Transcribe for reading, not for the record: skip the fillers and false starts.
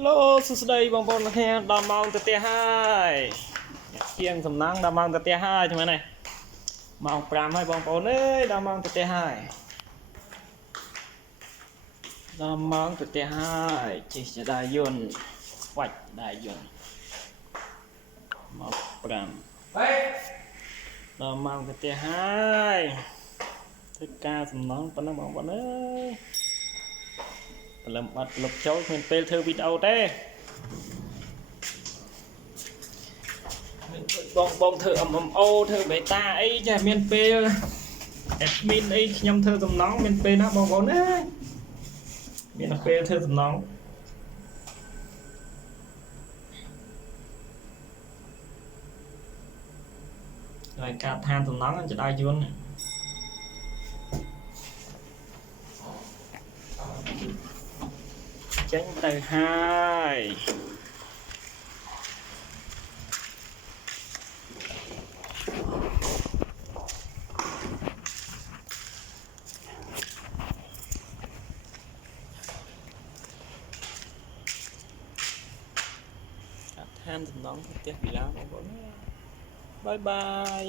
ឡូសួស្តីបងប្អូនទាំងគ្នាដល់ម៉ោងទៅផ្ទះហើយជាងសំណាងដល់ម៉ោងទៅផ្ទះហើយចាំនេះម៉ោង5ហើយបងប្អូនអើយដល់ម៉ោងទៅផ្ទះហើយដល់ម៉ោងទៅផ្ទះហើយជិះចដាយន្តស្វាច់ដាយន្តម៉ោង5ដល់ម៉ោងទៅផ្ទះហើយធ្វើការសំណងប៉ុណ្ណឹងបងប្អូនអើយព្រលឹមបាត់លុបចូលគ្មានពេលធ្វើវីដេអូទេបងធ្វើ MMO ធ្វើ beta អីចាមានពេល admin អីខ្ញុំធ្វើសំណងមានពេលណាបងប្អូនអើយមានពេលធ្វើសំណងហើយកាត់ឋានសំណងចដាយន្តចេញទៅហើយឋានសំណងផ្ទះពីឡាបងប្អូនបាយបាយ